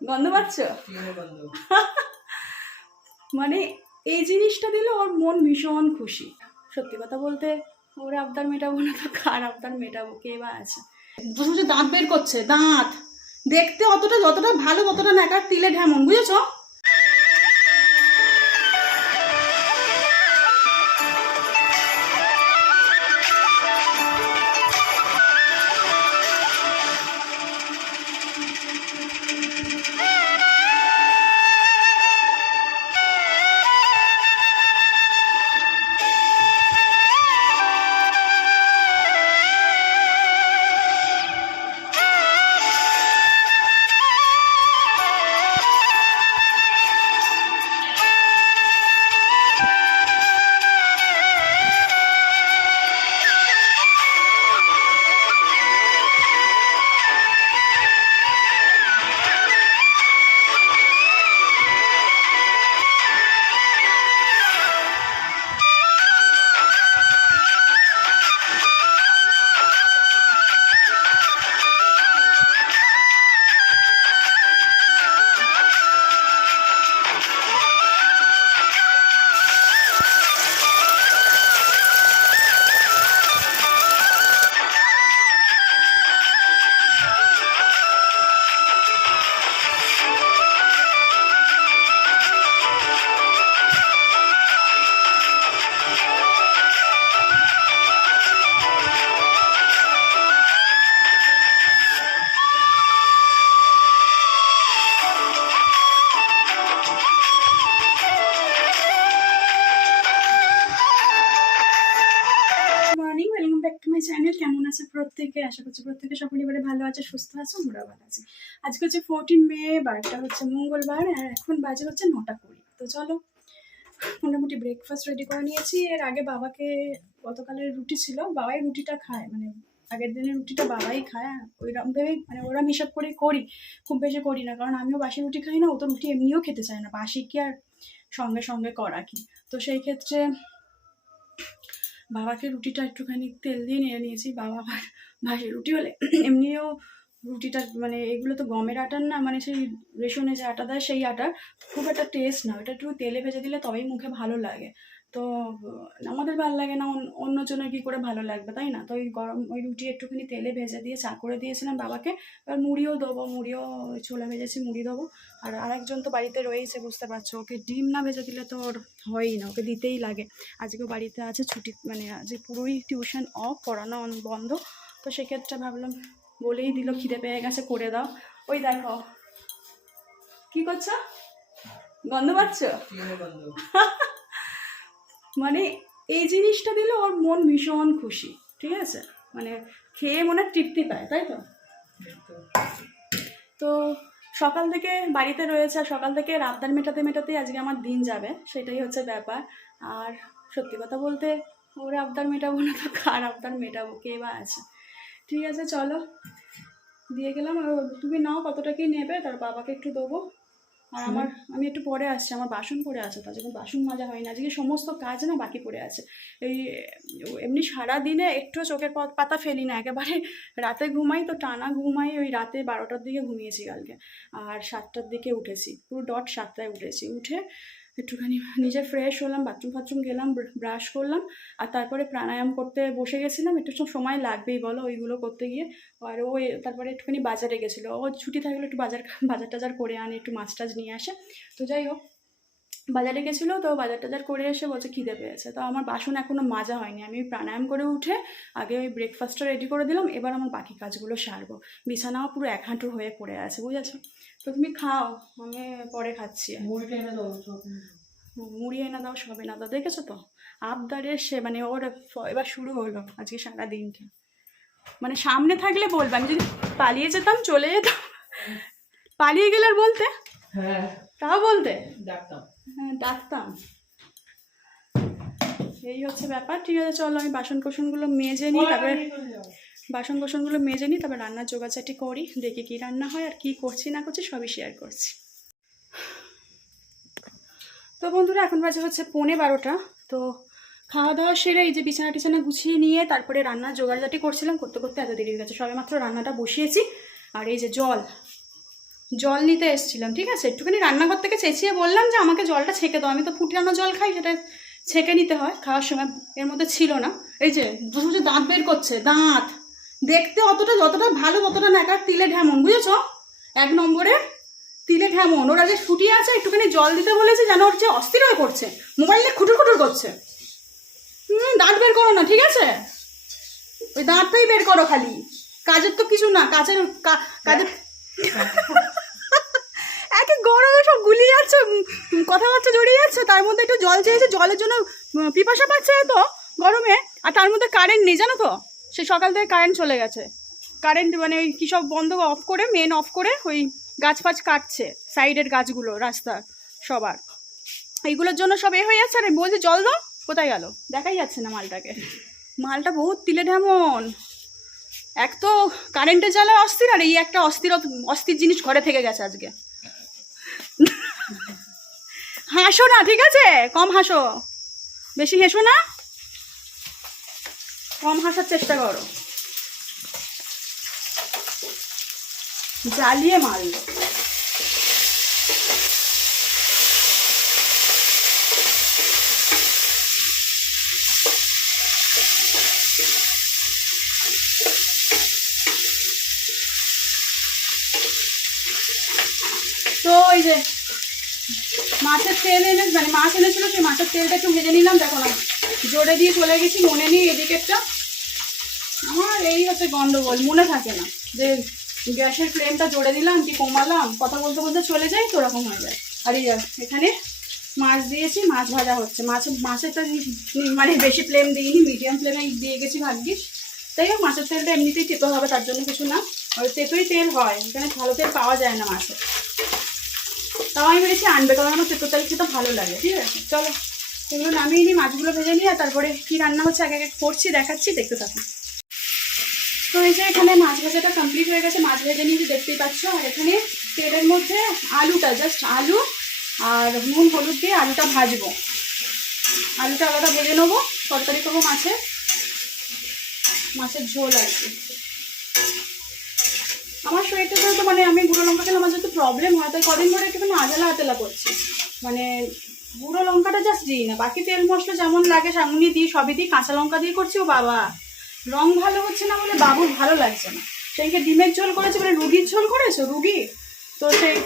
গন্ধ পাচ্ছ? মানে এই জিনিসটা দিলে ওর মন ভীষণ খুশি। সত্যি কথা বলতে ওর আবদার মেটাবো না তো কার আবদার মেটাবো, কে বা আছে। বসে দাঁত বের করছে, দাঁত দেখতে অতটা যতটা ভালো ততটা নাকার তিলে ঢেমন, বুঝেছো? চ্যানেল কেমন আছে প্রত্যেকে? আশা করছি প্রত্যেকে সপরিবারে ভালো আছে, সুস্থ আছে, আমরা ভালো আছি। আজকে হচ্ছে 14 মে, বারটা হচ্ছে মঙ্গলবার, আর এখন বাজে হচ্ছে 9:20। তো চলো মোটামুটি ব্রেকফাস্ট রেডি করে নিয়েছি। এর আগে বাবাকে গতকালের রুটি ছিল, বাবাই রুটিটা খায়, মানে আগের দিনের রুটিটা বাবাই খায়। ওইরকম ভেবেই মানে ওরা হিসাব করে করি, খুব বেশি করি না, কারণ আমিও বাসি রুটি খাই না, ও তো রুটি এমনিও খেতে চায় না, বাসি কি আর সঙ্গে সঙ্গে করা কি। তো সেই ক্ষেত্রে বাবাকে রুটিটা একটুখানি তেল দিয়ে নিয়ে নিয়েছি। বাবা আবার ভাসি রুটি হলে এমনিও রুটিটা মানে এগুলো তো গমের আটার না, মানে সেই রেশনে যে আটা দেয় সেই আটার খুব একটা টেস্ট না, ওটা একটু তেলে ভেজে দিলে তবেই মুখে ভালো লাগে। তো আমাদের ভালো লাগে না, অন্যজনের কী করে ভালো লাগবে, তাই না? তো ওই গরম ওই রুটি একটুখানি তেলে ভেজে দিয়ে চা করে দিয়েছিলাম বাবাকে। এবার মুড়িও দেবো, মুড়িও ছোলা ভেজেছি, মুড়ি দেবো। আর আরেকজন তো বাড়িতে রয়েছে, বুঝতে পারছো, ওকে ডিম না ভেজে দিলে তো ওর হয়ই না, ওকে দিতেই লাগে। আজকেও বাড়িতে আছে, ছুটি, মানে আজকে পুরোই টিউশন অফ, পড়ানো বন্ধ। তো সেক্ষেত্রে ভাবলাম বলেই দিল খিদে পেয়ে গেছে, করে দাও। ওই দেখো কি করছো, গন্ধ পাচ্ছ? মানে এই জিনিসটা দিলে ওর মন ভীষণ খুশি, ঠিক আছে? মানে খেয়ে মনে তৃপ্তি পায়, তাই তো? তো সকাল থেকে বাড়িতে রয়েছে, আর সকাল থেকে আবদার মেটাতে মেটাতেই আজকে আমার দিন যাবে, সেটাই হচ্ছে ব্যাপার। আর সত্যি কথা বলতে ওর আবদার মেটাবো না তো কার আবদার মেটাবো, কে বা আছে। ঠিক আছে চলো, দিয়ে গেলাম। তুমি নাও কতটা কি নেবে, তার বাবাকে একটু দেবো। আর আমি একটু পরে আসছি, আমার বাসন পড়ে আছে, তার জন্য বাসন মাজা হয়নি আজকে, সমস্ত কাজ না বাকি পড়ে আছে। এই এমনি সারাদিনে একটু চোখের পাতা ফেলি না, একেবারে রাতে ঘুমাই তো টানা ঘুমাই, ওই রাতে 12টার দিকে ঘুমিয়েছি কালকে, আর 7টার দিকে উঠেছি, পুরো ডট 7টায় উঠেছি। উঠে একটুখানি নিজে ফ্রেশ হলাম, বাথরুম গেলাম, ব্রাশ করলাম, আর তারপরে প্রাণায়াম করতে বসে গেছিলাম। একটু সময় লাগবেই বলো ওইগুলো করতে গিয়ে। আর ও তারপরে একটুখানি বাজারে গেছিলো, ও ছুটি থাকলে একটু বাজার টাজার করে আনে, একটু মাছ টাছ নিয়ে আসে। তো যাই হোক, বাজারে গেছিলো, তো বাজার টাজার করে এসে বলছে খিদে পেয়েছে। তো আমার বাসন এখনও মাজা হয়নি, আমি প্রাণায়াম করে উঠে আগে ওই ব্রেকফাস্টটা রেডি করে দিলাম, এবার আমার বাকি কাজগুলো সারবো। বিছানাও পুরো এক হাঁটু হয়ে পড়ে আছে, বুঝেছো? তো তুমি খাও, আমি পরে খাচ্ছি। মুড়ি এনে দাও, সব এনে দাও, দেখেছো তো আবদারের সে, মানে ওর এবার শুরু হলো আজকে সারা দিনটা। মানে সামনে থাকলে বলবে, আমি যদি পালিয়ে যেতাম, চলে যেতাম, পালিয়ে গেলে আর বলতে, হ্যাঁ তাও বলতে ডাকতাম, হ্যাঁ ডাকতাম। এই হচ্ছে ব্যাপার। ঠিক আছে চলো, আমি বাসন কোসনগুলো মেজে নিই, তারপরে তারপর রান্নার জোগাড়জাটি করি, দেখি কি রান্না হয়, আর কি করছি না করছি সবই শেয়ার করছি। তো বন্ধুরা এখন বাজে হচ্ছে 11:15। তো খাওয়া দাওয়া সেরে এই যে বিছানা গুছিয়ে নিয়ে তারপরে রান্নার জোগাড়জাটি করছিলাম, করতে করতে এত দেরি হয়ে গেছে। সবে মাত্র রান্নাটা বসিয়েছি। আর এই যে জল, জল নিতে এসেছিলাম, ঠিক আছে? একটুখানি রান্নাঘর থেকে চেঁচিয়ে বললাম যে আমাকে জলটা ছেঁকে দাও, আমি তো ফুটানো জল খাই, সেটা ছেঁকে নিতে হয় খাওয়ার সময়। এর মধ্যে ছিল না। এই যে বসে বসে দাঁত বের করছে, দাঁত দেখতে অতটা যতটা ভালো ততটা ন্যাকার, তিলে ঢেমন, বুঝেছ? 1 নম্বরে তিলে ঢেমন। ওরা যে ফুটিয়ে আছে, একটুখানি জল দিতে বলেছে, যেন ওর যে অস্থির হয়ে পড়ছে, মোবাইল নিয়ে খুটুর খুটুর করছে। দাঁত বের করো না, ঠিক আছে? ওই দাঁতটাই বের করো খালি, কাজের তো কিছু না, কাজের একে গরমে সব গুলিয়ে যাচ্ছে, কথাবার্তা জড়িয়ে যাচ্ছে, তার মধ্যে একটু জল চেয়েছে, জলের জন্য পিপাসা পাচ্ছে তো গরমে। আর তার মধ্যে কারেন্ট নেই, জানো তো? সে সকাল থেকে কারেন্ট চলে গেছে। কারেন্ট মানে ওই কী সব বন্ধ অফ করে, মেন অফ করে ওই গাছ ফাছ কাটছে, সাইডের গাছগুলো রাস্তার সবার, এইগুলোর জন্য সব হয়ে যাচ্ছে। আর বলছে জল দাও, কোথায় গেল দেখাই যাচ্ছে না মালটাকে। মালটা বহুত তিলে ঢেমন। এক তো কারেন্টের জ্বালায় অস্থির, আর এই একটা অস্থির জিনিস ঘরে থেকে গেছে আজকে। হাসো না, ঠিক আছে? কম হাসো, বেশি হেসো না, কম হাসার চেষ্টা করো। জ্বালিয়ে মারলো। তো ওই যে মাছের তেল মানে মাছ এনেছিল, সেই মাছের তেলটা একটু ভেজে নিলাম। দেখো না, জোরে দিয়ে চলে গেছি, মনে নেই এদিকেরটা। আমার এই হচ্ছে গন্ডগোল, মনে থাকে না যে গ্যাসের ফ্লেমটা জোরে দিলাম কি কমালাম, কথা বলতে বলতে চলে যাই, তো ওরকম হয়ে যায়। আর এই এখানে মাছ দিয়েছি, মাছ ভাজা হচ্ছে। মাছেরটা মানে বেশি ফ্লেম দিইনি, মিডিয়াম ফ্লেমে দিয়ে গেছি ভাগ্যিস। তাই হোক, মাছের তেলটা এমনিতেই তেতো হবে, তার জন্য কিছু না, ওই তেতোই তেল হয়, এখানে ভালো তেল পাওয়া যায় না মাছের। তাও আমি ভেবেছি আনবে, কারণ আমার তেতো তেল খেতে ভালো লাগে। ঠিক আছে, চলো এগুলো নামিয়ে নিই, মাছগুলো ভেজে নিই, আর তারপরে কী রান্না হচ্ছে এক এক করছি, দেখাচ্ছি, দেখতে থাকুন। তো এই যে এখানে মাছ ভাজাটা কমপ্লিট হয়ে গেছে, মাছ ভেজে নিয়ে দেখতেই পাচ্ছ। আর এখানে তেলের মধ্যে আলুটা, জাস্ট আলু আর নুন হলুদ দিয়ে আলুটা ভাজবো। আলুটা আলাদা ভেজে নেবো, তরকারি করবো মাছের ঝোল আর কি। আমার শরীরটা তো মানে আমি গুঁড়ো লঙ্কা খেলে আমার যেহেতু প্রবলেম হয়, তাই কদিন ধরে একটুখানি আতেলা করছি। মানে গুঁড়ো লঙ্কাটা জাস্ট দিই না, বাকি তেল মশলা যেমন লাগে সেমনই দিই, সবই দিই, কাঁচা লঙ্কা দিয়ে করছি। ও বাবা, রং ভালো হচ্ছে না বলে বাবুর ভালো লাগছে না। সেইকে ডিমের ঝোল করেছে, মানে রুগীর ঝোল করেছো, রুগী তো সেই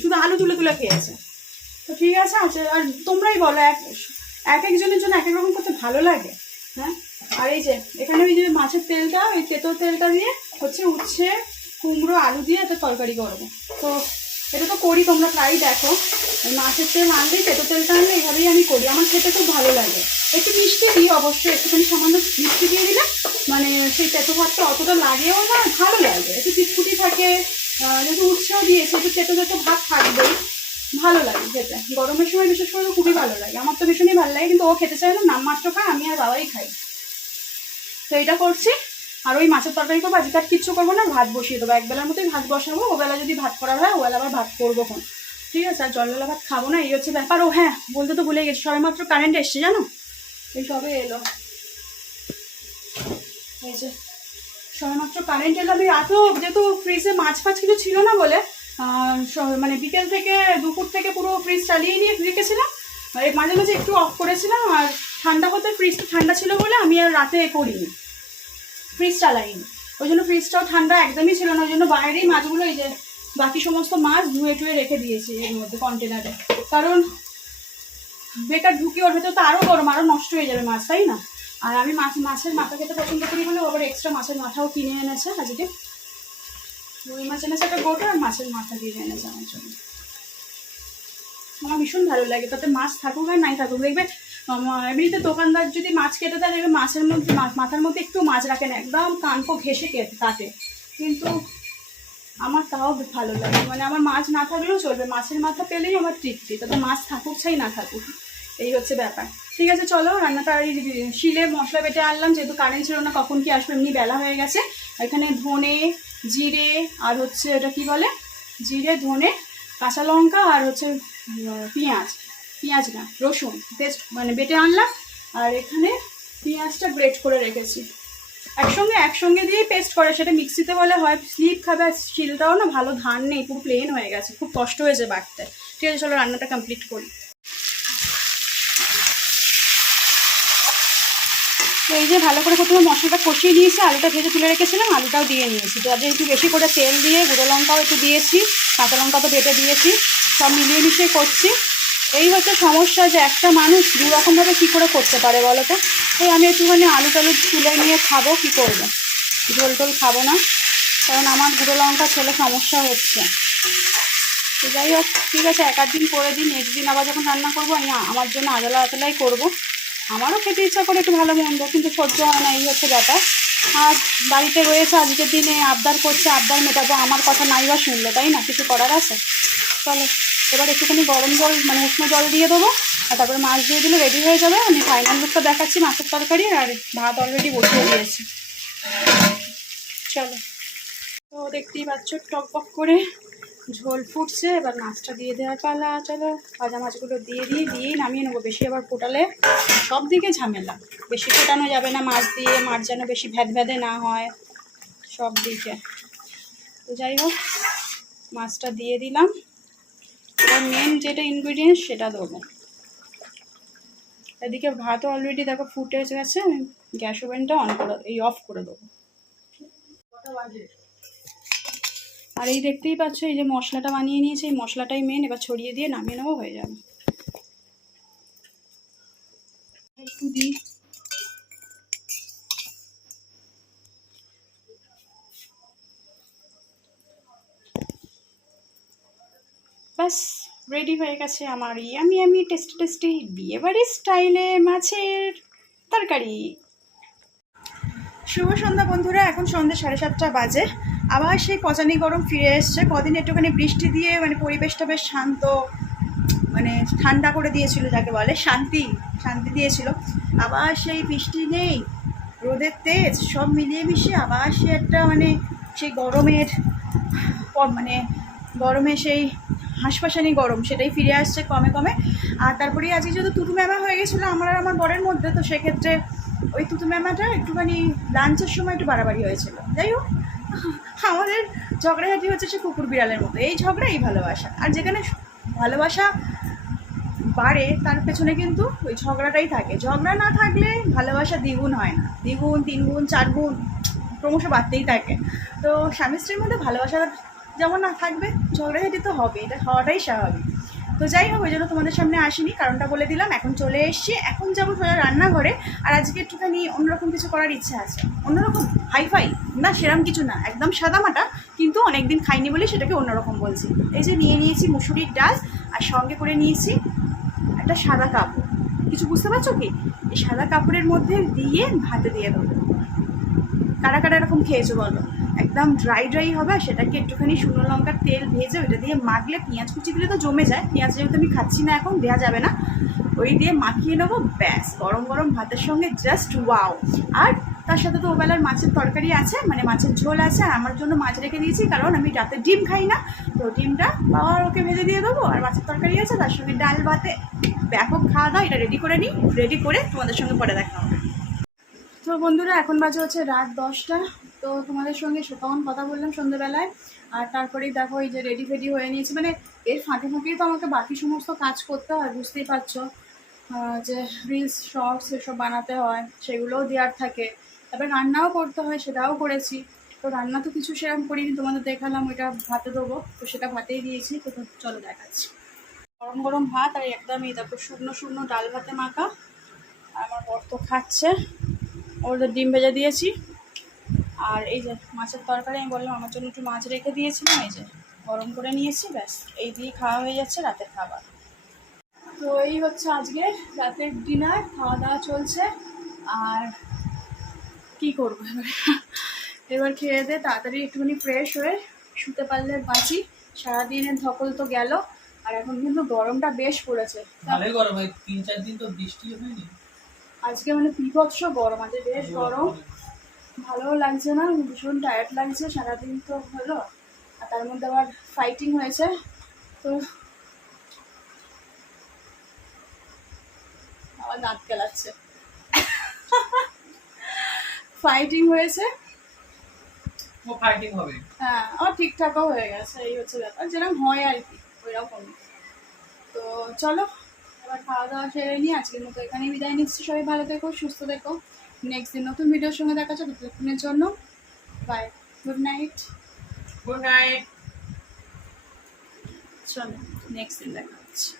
শুধু আলু তুলে খেয়েছে। তো ঠিক আছে, আচ্ছা, আর তোমরাই বলো এক একজনের জন্য এক এক রকম করতে ভালো লাগে। হ্যাঁ, আর এই যে এখানে ওই যে মাছের তেলটা, ওই তেতো তেলটা দিয়ে হচ্ছে উচ্ছে কুমড়ো আলু দিয়ে একটা তরকারি করবো। তো এটা তো করি, তোমরা প্রায় দেখো, মাছের তেল আনলেই তেতো তেলটা আনলে এইভাবেই আমি করি, আমার খেতে খুব ভালো লাগে। একটু মিষ্টি দিই অবশ্যই, একটুখানি সামান্য মিষ্টি দিয়ে দিলে মানে সেই তেতো ভাতটা অতটা লাগেও না, ভালো লাগে, একটু চিটকুটি থাকে। যেহেতু উৎসাহ দিয়েছে, একটু তেতো তেতো ভাত থাকবেই, ভালো লাগে খেতে। গরমের সময় বিশেষ করে খুবই ভালো লাগে, আমার তো ভীষণই ভালো লাগে, কিন্তু ও খেতে চায় না, নামমাত্র খায়, আমি আর বাবাই খাই। তো এইটা করছি, আর ওই মাছের তরকারি করবো। আজকে আর কিচ্ছু করবো না, ভাত বসিয়ে দেবো, একবেলার মতোই ভাত বসাবো, ওবেলা যদি ভাত করা হয় ওবেলা আবার ভাত করবো খন। ঠিক আছে, আর জলবেলা ভাত খাবো না, এই হচ্ছে ব্যাপার। ও হ্যাঁ, বলতে তো ভুলে গেছি, সবে মাত্র কারেন্ট এসছে, জানো, এই সবে এলো, এই যে সবে মাত্র কারেন্ট এলো। আমি রাতেও যেহেতু ফ্রিজে মাছ ফাছ কিছু ছিল না বলে মানে বিকেল থেকে দুপুর থেকে পুরো ফ্রিজ চালিয়ে নিয়ে রেখেছিলাম, মাঝে মাঝে একটু অফ করেছিলাম। আর ঠান্ডা হতে, ফ্রিজটা ঠান্ডা ছিল বলে আমি আর রাতে করিনি, ফ্রিজ চালাইনি, ওই জন্য ফ্রিজটাও ঠান্ডা একদমই ছিল না, ওই জন্য বাইরেই মাছগুলো, এই যে বাকি সমস্ত মাছ ধুয়ে টুয়ে রেখে দিয়েছি এর মধ্যে কন্টেনারে, কারণ বেকার ঢুকি ওর ভেতর তো আরও গরম, আরও নষ্ট হয়ে যাবে মাছ, তাই না? আর আমি মাছের মাথা খেতে পছন্দ করি বলে আবার এক্সট্রা মাছের মাথাও কিনে এনেছে আজকে, রুই মাছ এনেছে একটা গোটা, আর মাছের মাথা কিনে এনেছে আমার জন্য। আমার ভীষণ ভালো লাগে, তাতে মাছ থাকুক আর নাই থাকুক। দেখবে এমনিতে দোকানদার যদি মাছ কেটে দেয়, দেখবে মাছের মধ্যে মাথার মধ্যে একটু মাছ রাখে না, একদম কানকো ঘেঁষে কাটে, কিন্তু আমার তাও ভালো লাগে। মানে আমার মাছ না থাকলেও চলবে, মাছের মাথা পেলেই আমার তৃপ্তি, তাতে মাছ থাকুক চাই না থাকুক, এই হচ্ছে ব্যাপার। ঠিক আছে, চলো রান্নাটা শিলে মশলা বেটে আনলাম, যেহেতু কারেন্ট ছিল না, কখন কি আসবে, এমনি বেলা হয়ে গেছে। এখানে ধনে জিরে আর হচ্ছে এটা কি বলে, জিরে ধনে কাঁচা লঙ্কা আর হচ্ছে পেঁয়াজ না রসুন পেস্ট মানে বেটে আনলাম, আর এখানে পেঁয়াজটা গ্রেট করে রেখেছি। একসঙ্গে দিয়েই পেস্ট করে, সেটা মিক্সিতে বলে হয় স্লিপ খাবে, আর শিলটাও না ভালো ধান নেই, পুরো প্লেন হয়ে গেছে, খুব কষ্ট হয়েছে বাটতে। ঠিক আছে, চলো রান্নাটা কমপ্লিট করি। তো এই যে ভালো করে প্রথমে মশলাটা কষিয়ে নিয়েছি, আলুটা ভেজে তুলে রেখেছিলাম, আলুটাও দিয়ে নিয়েছি। তো আজকে একটু বেশি করে তেল দিয়ে গুঁড়ো লঙ্কাও একটু দিয়েছি, কাঁচা লঙ্কা তো বেটে দিয়েছি, সব মিলিয়ে মিশিয়ে করছি। এই হচ্ছে সমস্যা যে একটা মানুষ দু রকমভাবে কী করে করতে পারে বলো তো। এই আমি একটুখানি আলু টালু তুলে নিয়ে খাবো, কী করবো, ঝোল টোল খাবো না, কারণ আমার গুঁড়ো লঙ্কা ছেলে সমস্যা হচ্ছে। তো যাই হোক, ঠিক আছে, এক আধ দিন করে দিই, নেক্সট দিন আবার যখন রান্না করবো আমি আমার জন্য আদালা আতলাই করবো। আমারও খেতে ইচ্ছা করে একটু ভালো মন্দ, কিন্তু সহ্য হয় না, এই হচ্ছে ব্যাপার। আর বাড়িতে রয়েছে আজকের দিনে, আবদার করছে, আবদার মেটাবো, আমার কথা নাই বা শুনলো, তাই না, কিছু করার আছে। চলো এবার একটুখানি গরম জল মানে উষ্ণ জল দিয়ে দেবো, আর তারপরে মাছ দিয়ে দিলে রেডি হয়ে যাবে। আমি ফাইনাল লুকটা দেখাচ্ছি মাছের তরকারি, আর ভাত অলরেডি বসিয়ে দিয়েছি। চলো, তো দেখতেই পাচ্ছ টকবক করে ঝোল ফুটছে, এবার মাছটা দিয়ে দেওয়ার পালা। চলো ভাজা মাছগুলো দিয়েই নামিয়ে নেবো। বেশি আবার ফোটালে সব দিকে ঝামেলা, বেশি ফোটানো যাবে না মাছ দিয়ে, মাছ যেন বেশি ভ্যাদে না হয় সব দিকে। তো যাই হোক, মাছটা দিয়ে দিলাম, এবার মেন যেটা ইনগ্রিডিয়েন্টস সেটা দেবো। এদিকে ভাতও অলরেডি দেখো ফুটে গেছে, আমি গ্যাস ওভেনটা অফ করে দেবো। আর এই দেখতেই পাচ্ছ এই যে মশলাটা বানিয়ে নিয়েছি, এই মশলাটাই মেন, এবার ছড়িয়ে দিয়ে নামিয়ে নেবো, হয়ে যাবে। একটু দিই, ব্যাস রেডি হয়ে গেছে আমার ইয়ামি টেস্টি বিয়েবাড়ির স্টাইলে মাছের তরকারি। শুভ সন্ধ্যা বন্ধুরা, এখন সন্ধ্যে 7:30 বাজে। আবার সেই পচানি গরম ফিরে এসছে। কদিন একটুখানি বৃষ্টি দিয়ে মানে পরিবেশটা বেশ শান্ত, মানে ঠান্ডা করে দিয়েছিল, যাকে বলে শান্তি দিয়েছিল। আবার সেই বৃষ্টি নেই, রোদের তেজ, সব মিলিয়ে মিশিয়ে আবার সে একটা মানে সেই গরমে সেই হাঁসফাঁসানি গরম, সেটাই ফিরে আসছে কমে কমে। আর তারপরেই আজকে যেহেতু তুতু ম্যামা হয়ে গেছিলো আমার আর আমার বরের মধ্যে, তো সেক্ষেত্রে ওই তুতু ম্যামাটা একটুখানি লাঞ্চের সময় একটু বাড়াবাড়ি হয়েছিল। যাই হোক, আমাদের ঝগড়াঝাটি হচ্ছে সে কুকুর বিড়ালের মতো, এই ঝগড়া এই ভালোবাসা। আর যেখানে ভালোবাসা বাড়ে তার পেছনে কিন্তু ওই ঝগড়াটাই থাকে, ঝগড়া না থাকলে ভালোবাসা দ্বিগুণ হয় না, দ্বিগুণ, তিনগুণ, চারগুণ ক্রমশ বাড়তেই থাকে। তো স্বামী স্ত্রীর মধ্যে ভালোবাসা যেমন না থাকবে, ঝগড়াঝাটি তো হবে, এটা হওয়াটাই স্বাভাবিক। তো যাই হোক, ওই জন্য তোমাদের সামনে আসিনি, কারণটা বলে দিলাম। এখন চলে এসছি, এখন যাবো সোজা রান্নাঘরে। আর আজকে একটুখানি অন্যরকম কিছু করার ইচ্ছা আছে, অন্যরকম হাইফাই না, সেরকম কিছু না, একদম সাদামাটা, কিন্তু অনেকদিন খাইনি বলে সেটাকে অন্যরকম বলছি। এই যে নিয়ে নিয়েছি মুসুরির ডাল, আর সঙ্গে করে নিয়েছি একটা সাদা কাপড়। কিছু বুঝতে পারছো কি, এই সাদা কাপড়ের মধ্যে দিয়ে ভাতে দিয়ে দেবো। কারা কারা এরকম খেয়েছো বলো, একদম ড্রাই হবে, আর সেটাকে একটুখানি শুকনো লঙ্কার তেল ভেজে ওইটা দিয়ে মাখলে, পেঁয়াজ কুচি দিলে তো জমে যায়, পেঁয়াজ যেহেতু আমি খাচ্ছি না এখন, দেওয়া যাবে না, ওই দিয়ে মাখিয়ে নেবো, ব্যাস গরম গরম ভাতের সঙ্গে জাস্ট ওয়াও। আর তার সাথে তো ওবেলার মাছের তরকারি আছে, মানে মাছের ঝোল আছে, আর আমার জন্য মাছ রেখে দিয়েছি, কারণ আমি রাতে ডিম খাই না, তো ডিমটা বাবার ওকে ভেজে দিয়ে দেবো, আর মাছের তরকারি আছে, তার সঙ্গে ডাল ভাতে ব্যাপক খাওয়া দাওয়া। এটা রেডি করে নিই, রেডি করে তোমাদের সঙ্গে পরে দেখা হবে। তো বন্ধুরা, এখন বাজে হচ্ছে রাত 10টা। তো তোমাদের সঙ্গে তখন কথা বললাম সন্ধ্যেবেলায়, আর তারপরেই দেখো এই যে রেডি ফেডি হয়ে নিয়েছি, মানে এর ফাঁকে ফাঁকেই তো আমাকে বাকি সমস্ত কাজ করতে হয়, বুঝতেই পারছো, যে রিলস শর্টস এসব বানাতে হয়, সেগুলোও দেওয়ার থাকে, তারপরে রান্নাও করতে হয়, সেটাও করেছি। তো রান্না তো কিছু সেরকম করিনি, তোমাদের দেখালাম ওইটা ভাতে দেবো, তো সেটা ভাতেই দিয়েছি। তো চলো দেখাচ্ছি। গরম গরম ভাত, আর একদমই দেখো শুকনো শুকনো ডাল ভাতে মাখা, আর আমার বর তো খাচ্ছে, ওদের ডিম ভেজে দিয়েছি। আর এই যে মাছের তরকারি, আমি বললাম আমার জন্য একটু মাছ রেখে দিয়েছিলাম, এই যে গরম করে নিয়েছি, ব্যাস এই দিয়ে খাওয়া হয়ে যাচ্ছে রাতের খাবার। তো এই হচ্ছে আজকে রাতের ডিনার, খাওয়া দাওয়া চলছে। আর কি করবো এবার খেয়ে দে তাড়াতাড়ি একটুখানি ফ্রেশ হয়ে শুতে পারলে বাঁচি, সারাদিনের ধকল তো গেল। আর এখন কিন্তু গরমটা বেশ পড়েছে, গরম 3-4 দিন তো বৃষ্টি হয়নি, আজকে মানে বিভৎস গরম, আজকে বেশ গরম, ভালোও লাগছে না, ভীষণ টায়ার্ড লাগছে, সারাদিন তো হলো, আর তার মধ্যে আবার ফাইটিং হয়েছে। তো আবার দাঁত কেলাচ্ছে ফাইটিং হয়েছে, ও ফাইটিং হবে। হ্যাঁ আমার ঠিকঠাকও হয়ে গেছে, এই হচ্ছে ব্যাপার, যেরকম হয় আর কি ওই রকমই। তো চলো এবার খাওয়া দাওয়া সেরে নিই, আজকের মতো এখানেই বিদায় নিচ্ছি। সবাই ভালো থেকো, সুস্থ থেকো, নেক্সট দিন নতুন ভিডিওর সঙ্গে দেখা যাবে। ততক্ষণের জন্য bye, good night. Good night. চলো নেক্সট দিন দেখা হচ্ছে।